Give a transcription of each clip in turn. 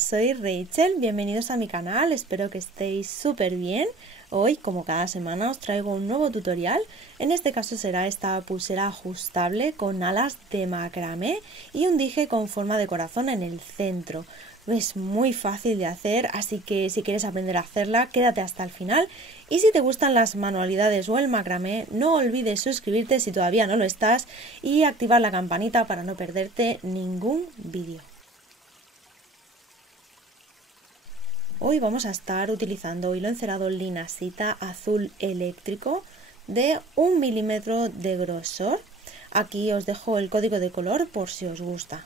soy Rachel, bienvenidos a mi canal, espero que estéis súper bien. Hoy, como cada semana, os traigo un nuevo tutorial. En este caso será esta pulsera ajustable con alas de macramé y un dije con forma de corazón en el centro. Es muy fácil de hacer, así que si quieres aprender a hacerla, quédate hasta el final. Y si te gustan las manualidades o el macramé, no olvides suscribirte si todavía no lo estás y activar la campanita para no perderte ningún vídeo. Hoy vamos a estar utilizando hilo encerado linasita azul eléctrico de 1 milímetro de grosor. Aquí os dejo el código de color por si os gusta.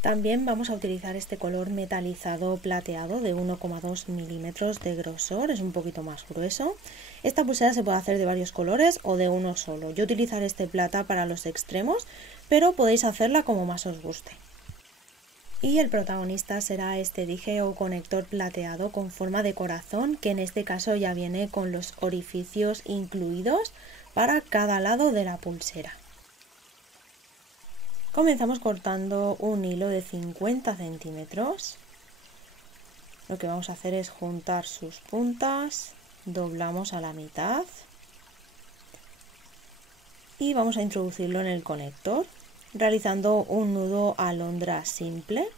También vamos a utilizar este color metalizado plateado de 1,2 milímetros de grosor, es un poquito más grueso. Esta pulsera se puede hacer de varios colores o de uno solo. Yo utilizaré este plata para los extremos, pero podéis hacerla como más os guste. Y el protagonista será este dije o conector plateado con forma de corazón, que en este caso ya viene con los orificios incluidos para cada lado de la pulsera. Comenzamos cortando un hilo de 50 centímetros. Lo que vamos a hacer es juntar sus puntas, doblamos a la mitad y vamos a introducirlo en el conector, realizando un nudo alondra simple.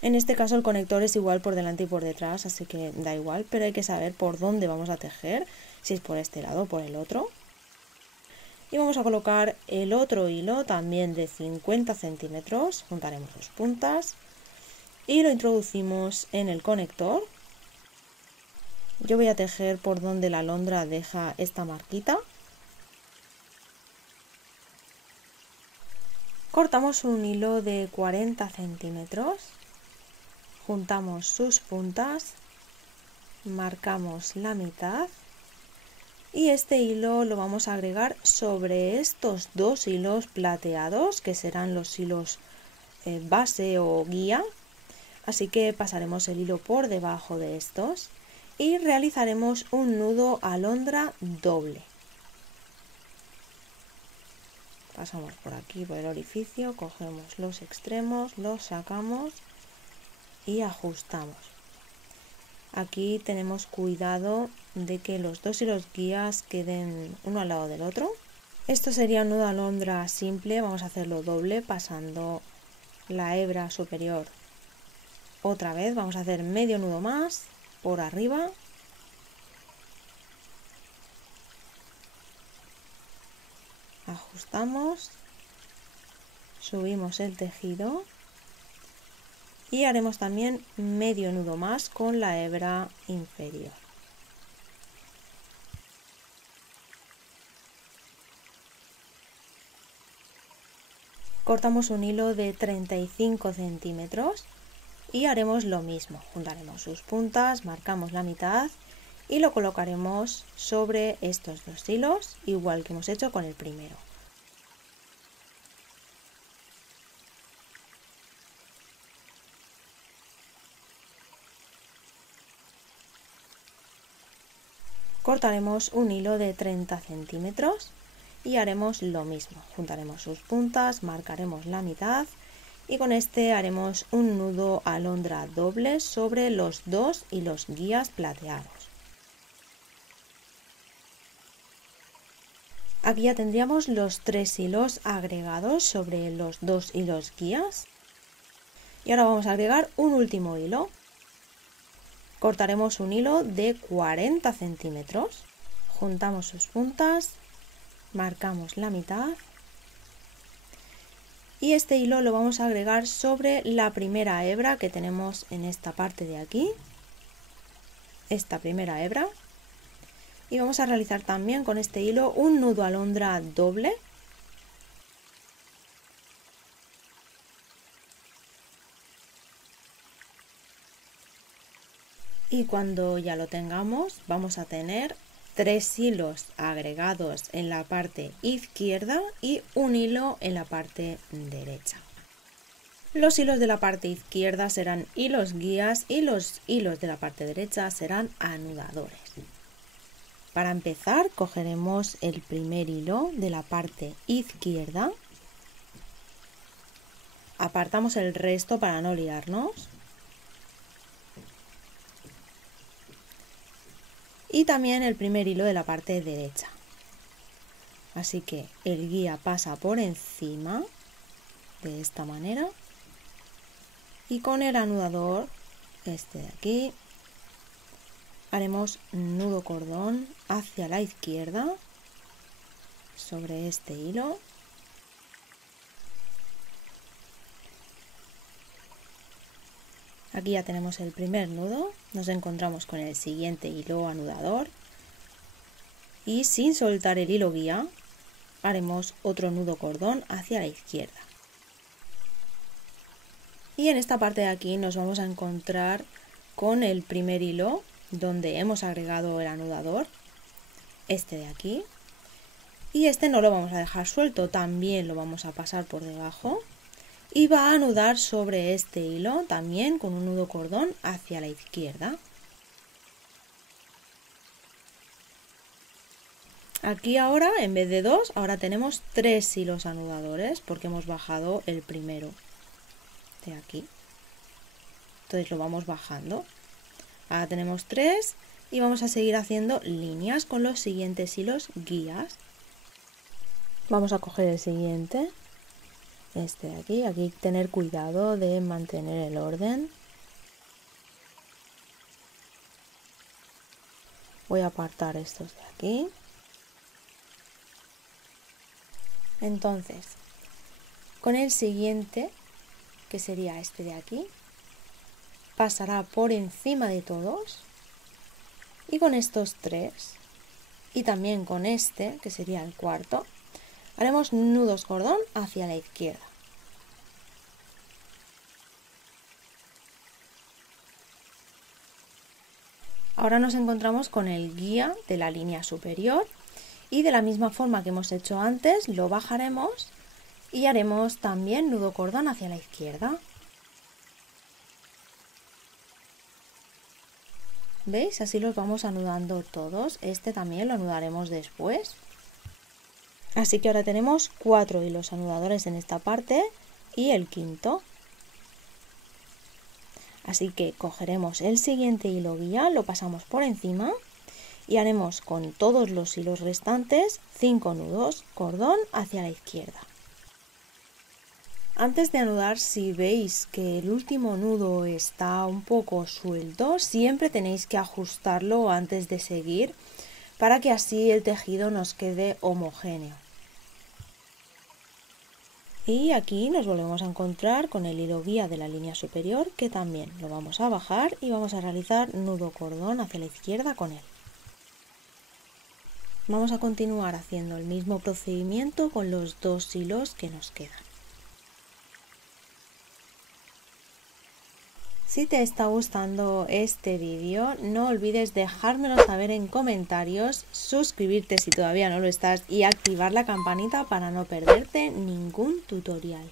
En este caso el conector es igual por delante y por detrás, así que da igual, pero hay que saber por dónde vamos a tejer, si es por este lado o por el otro. Y vamos a colocar el otro hilo también de 50 centímetros, juntaremos dos puntas y lo introducimos en el conector. Yo voy a tejer por donde la alondra deja esta marquita. Cortamos un hilo de 40 centímetros, juntamos sus puntas, marcamos la mitad y este hilo lo vamos a agregar sobre estos dos hilos plateados que serán los hilos base o guía. Así que pasaremos el hilo por debajo de estos y realizaremos un nudo alondra doble. Pasamos por aquí, por el orificio, cogemos los extremos, los sacamos y ajustamos. Aquí tenemos cuidado de que los dos hilos guías queden uno al lado del otro. Esto sería un nudo alondra simple, vamos a hacerlo doble pasando la hebra superior otra vez. Vamos a hacer medio nudo más por arriba. Ajustamos, subimos el tejido y haremos también medio nudo más con la hebra inferior. Cortamos un hilo de 35 centímetros y haremos lo mismo. Juntaremos sus puntas, marcamos la mitad y lo colocaremos sobre estos dos hilos, igual que hemos hecho con el primero. Cortaremos un hilo de 30 centímetros y haremos lo mismo. Juntaremos sus puntas, marcaremos la mitad y con este haremos un nudo alondra doble sobre los dos hilos guías plateados. Aquí ya tendríamos los tres hilos agregados sobre los dos hilos guías. Y ahora vamos a agregar un último hilo. Cortaremos un hilo de 40 centímetros. Juntamos sus puntas, marcamos la mitad. Y este hilo lo vamos a agregar sobre la primera hebra que tenemos en esta parte de aquí. Esta primera hebra. Y vamos a realizar también con este hilo un nudo alondra doble. Y cuando ya lo tengamos, vamos a tener tres hilos agregados en la parte izquierda y un hilo en la parte derecha. Los hilos de la parte izquierda serán hilos guías y los hilos de la parte derecha serán anudadores. Para empezar, cogeremos el primer hilo de la parte izquierda apartamos el resto para no liarnos. Y también el primer hilo de la parte derecha. Así que el guía pasa por encima de esta manera y con el anudador, este de aquí, haremos nudo cordón hacia la izquierda sobre este hilo. Aquí ya tenemos el primer nudo, nos encontramos con el siguiente hilo anudador y sin soltar el hilo guía haremos otro nudo cordón hacia la izquierda. Y en esta parte de aquí nos vamos a encontrar con el primer hilo donde hemos agregado el anudador, este de aquí, y este no lo vamos a dejar suelto, también lo vamos a pasar por debajo. Y va a anudar sobre este hilo también con un nudo cordón hacia la izquierda. Aquí ahora, en vez de 2, ahora tenemos 3 hilos anudadores porque hemos bajado el primero de aquí. Entonces lo vamos bajando. Ahora tenemos 3 y vamos a seguir haciendo líneas con los siguientes hilos guías. Vamos a coger el siguiente. Este de aquí, aquí tener cuidado de mantener el orden. Voy a apartar estos de aquí. Entonces, con el siguiente, que sería este de aquí, pasará por encima de todos. Y con estos 3, y también con este, que sería el cuarto, haremos nudos cordón hacia la izquierda. Ahora nos encontramos con el guía de la línea superior y de la misma forma que hemos hecho antes lo bajaremos y haremos también nudo cordón hacia la izquierda. ¿Veis? Así los vamos anudando todos. Este también lo anudaremos después. Así que ahora tenemos 4 hilos anudadores en esta parte y el quinto. Así que cogeremos el siguiente hilo guía, lo pasamos por encima y haremos con todos los hilos restantes 5 nudos cordón hacia la izquierda. Antes de anudar, si veis que el último nudo está un poco suelto, siempre tenéis que ajustarlo antes de seguir para que así el tejido nos quede homogéneo. Y aquí nos volvemos a encontrar con el hilo guía de la línea superior, que también lo vamos a bajar y vamos a realizar nudo cordón hacia la izquierda con él. Vamos a continuar haciendo el mismo procedimiento con los 2 hilos que nos quedan. Si te está gustando este vídeo, no olvides dejármelo saber en comentarios, suscribirte si todavía no lo estás y activar la campanita para no perderte ningún tutorial.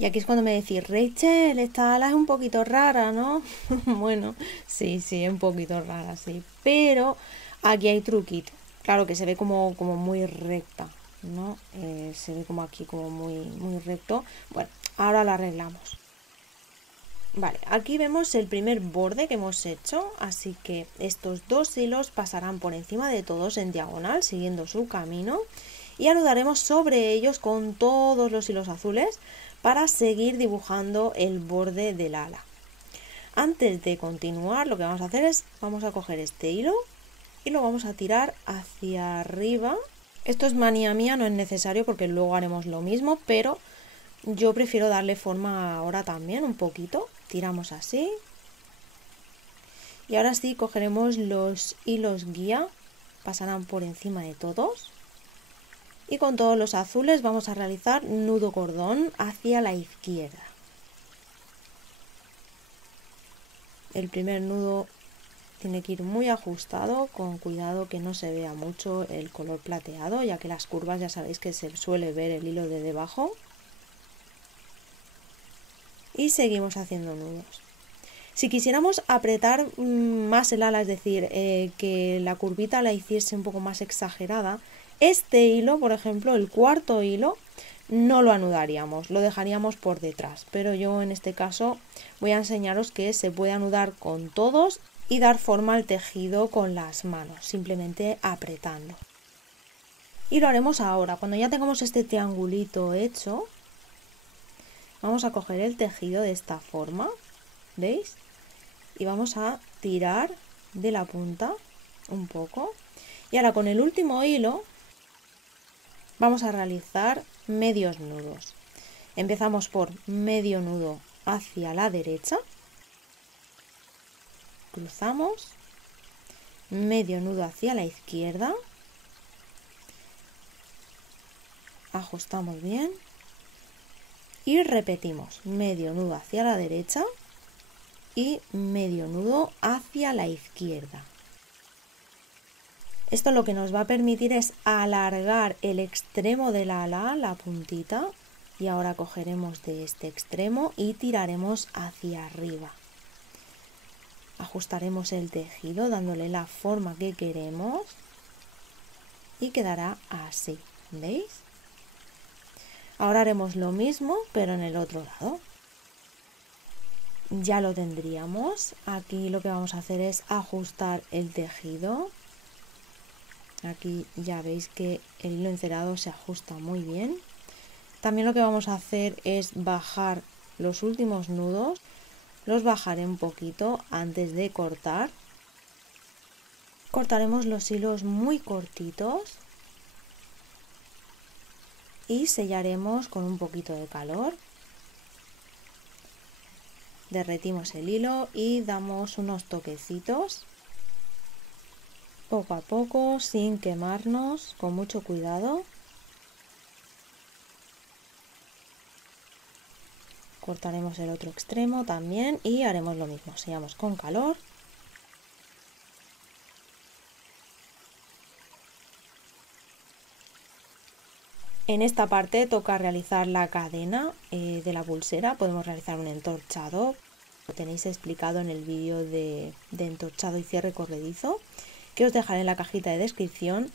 Y aquí es cuando me decís, Rachel, esta ala es un poquito rara, ¿no? Bueno, sí, es un poquito rara, sí. Pero aquí hay truquito. Claro que se ve como muy recta, ¿no? Se ve como aquí como muy recto. Bueno, ahora lo arreglamos. Vale, aquí vemos el primer borde que hemos hecho, así que estos 2 hilos pasarán por encima de todos en diagonal, siguiendo su camino. Y anudaremos sobre ellos con todos los hilos azules para seguir dibujando el borde del ala. Antes de continuar, lo que vamos a hacer es, vamos a coger este hilo y lo vamos a tirar hacia arriba. Esto es manía mía, no es necesario porque luego haremos lo mismo, pero yo prefiero darle forma ahora también un poquito. Tiramos así. Y ahora sí cogeremos los hilos guía, pasarán por encima de todos. Y con todos los azules vamos a realizar nudo cordón hacia la izquierda. El primer nudo tiene que ir muy ajustado, con cuidado que no se vea mucho el color plateado, ya que las curvas ya sabéis que se suele ver el hilo de debajo. Y seguimos haciendo nudos. Si quisiéramos apretar más el ala, es decir, que la curvita la hiciese un poco más exagerada, este hilo, por ejemplo, el cuarto hilo, no lo anudaríamos, lo dejaríamos por detrás. Pero yo en este caso voy a enseñaros que se puede anudar con todos y dar forma al tejido con las manos, simplemente apretando. Y lo haremos ahora. Cuando ya tengamos este triangulito hecho, vamos a coger el tejido de esta forma, ¿veis? Y vamos a tirar de la punta un poco. Y ahora con el último hilo vamos a realizar medios nudos. Empezamos por medio nudo hacia la derecha, cruzamos, medio nudo hacia la izquierda, ajustamos bien y repetimos medio nudo hacia la derecha y medio nudo hacia la izquierda. Esto lo que nos va a permitir es alargar el extremo del ala, la puntita, y ahora cogeremos de este extremo y tiraremos hacia arriba. Ajustaremos el tejido dándole la forma que queremos y quedará así, ¿veis? Ahora haremos lo mismo pero en el otro lado. Ya lo tendríamos. Aquí lo que vamos a hacer es ajustar el tejido. Aquí ya veis que el hilo encerado se ajusta muy bien. También lo que vamos a hacer es bajar los últimos nudos. Los bajaré un poquito antes de cortar. Cortaremos los hilos muy cortitos y sellaremos con un poquito de calor. Derretimos el hilo y damos unos toquecitos. Poco a poco, sin quemarnos, con mucho cuidado. Cortaremos el otro extremo también y haremos lo mismo, sellamos con calor. En esta parte toca realizar la cadena de la pulsera, podemos realizar un entorchado, lo tenéis explicado en el vídeo de entorchado y cierre corredizo, que os dejaré en la cajita de descripción.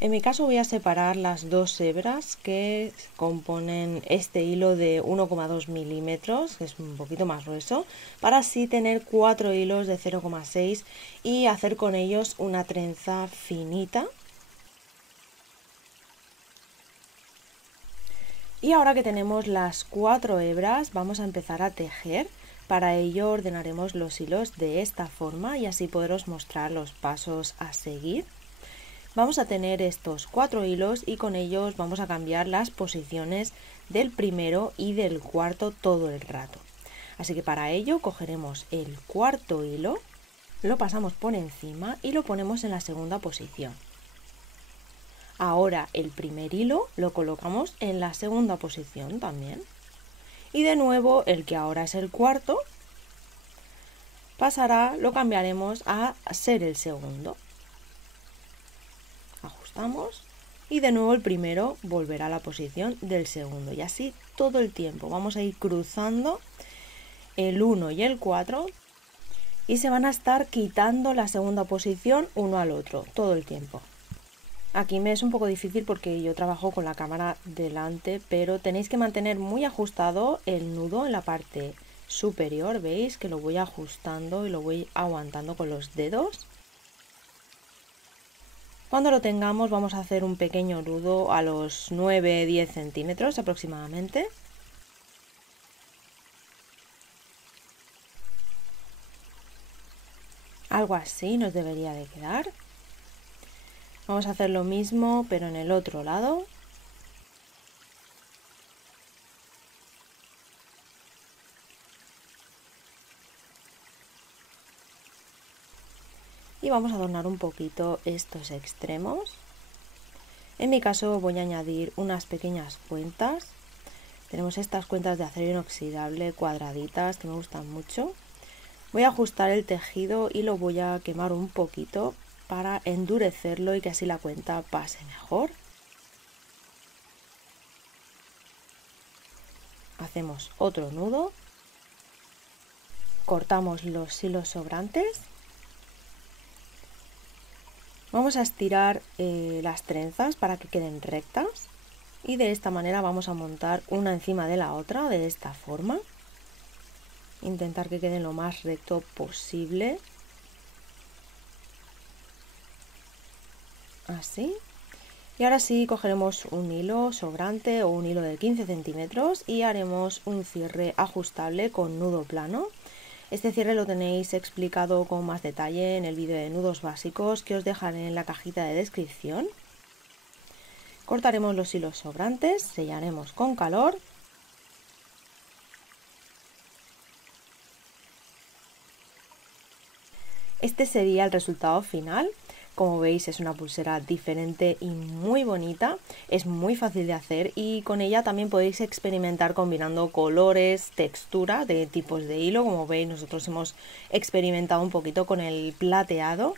En mi caso voy a separar las dos hebras que componen este hilo de 1,2 milímetros, que es un poquito más grueso, para así tener 4 hilos de 0,6 y hacer con ellos una trenza finita. Y ahora que tenemos las 4 hebras, vamos a empezar a tejer. Para ello ordenaremos los hilos de esta forma y así poderos mostrar los pasos a seguir. Vamos a tener estos 4 hilos y con ellos vamos a cambiar las posiciones del primero y del cuarto todo el rato. Así que para ello cogeremos el cuarto hilo, lo pasamos por encima y lo ponemos en la segunda posición. Ahora el primer hilo lo colocamos en la segunda posición también. Y de nuevo el que ahora es el cuarto pasará, lo cambiaremos a ser el segundo. Ajustamos y de nuevo el primero volverá a la posición del segundo y así todo el tiempo. Vamos a ir cruzando el 1 y el 4 y se van a estar quitando la segunda posición uno al otro todo el tiempo. Aquí me es un poco difícil porque yo trabajo con la cámara delante, pero tenéis que mantener muy ajustado el nudo en la parte superior. Veis que lo voy ajustando y lo voy aguantando con los dedos. Cuando lo tengamos vamos a hacer un pequeño nudo a los 9-10 centímetros aproximadamente. Algo así nos debería de quedar. Vamos a hacer lo mismo pero en el otro lado. Y vamos a adornar un poquito estos extremos. En mi caso voy a añadir unas pequeñas cuentas. Tenemos estas cuentas de acero inoxidable cuadraditas que me gustan mucho. Voy a ajustar el tejido y lo voy a quemar un poquito para endurecerlo y que así la cuenta pase mejor. hacemos otro nudo, cortamos los hilos sobrantes, vamos a estirar las trenzas para que queden rectas y de esta manera vamos a montar una encima de la otra de esta forma. Intentar que queden lo más recto posible, así. Y ahora sí cogeremos un hilo sobrante o un hilo de 15 centímetros y haremos un cierre ajustable con nudo plano. Este cierre lo tenéis explicado con más detalle en el vídeo de nudos básicos que os dejaré en la cajita de descripción. Cortaremos los hilos sobrantes, sellaremos con calor. Este sería el resultado final. Como veis, es una pulsera diferente y muy bonita, es muy fácil de hacer y con ella también podéis experimentar combinando colores, textura de tipos de hilo. Como veis, nosotros hemos experimentado un poquito con el plateado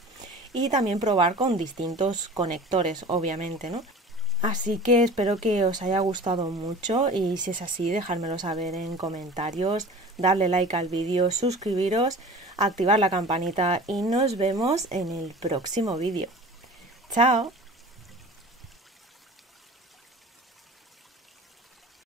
y también probar con distintos conectores, obviamente, ¿no? Así que espero que os haya gustado mucho y si es así, dejármelo saber en comentarios, darle like al vídeo, suscribiros, activar la campanita y nos vemos en el próximo vídeo. ¡Chao!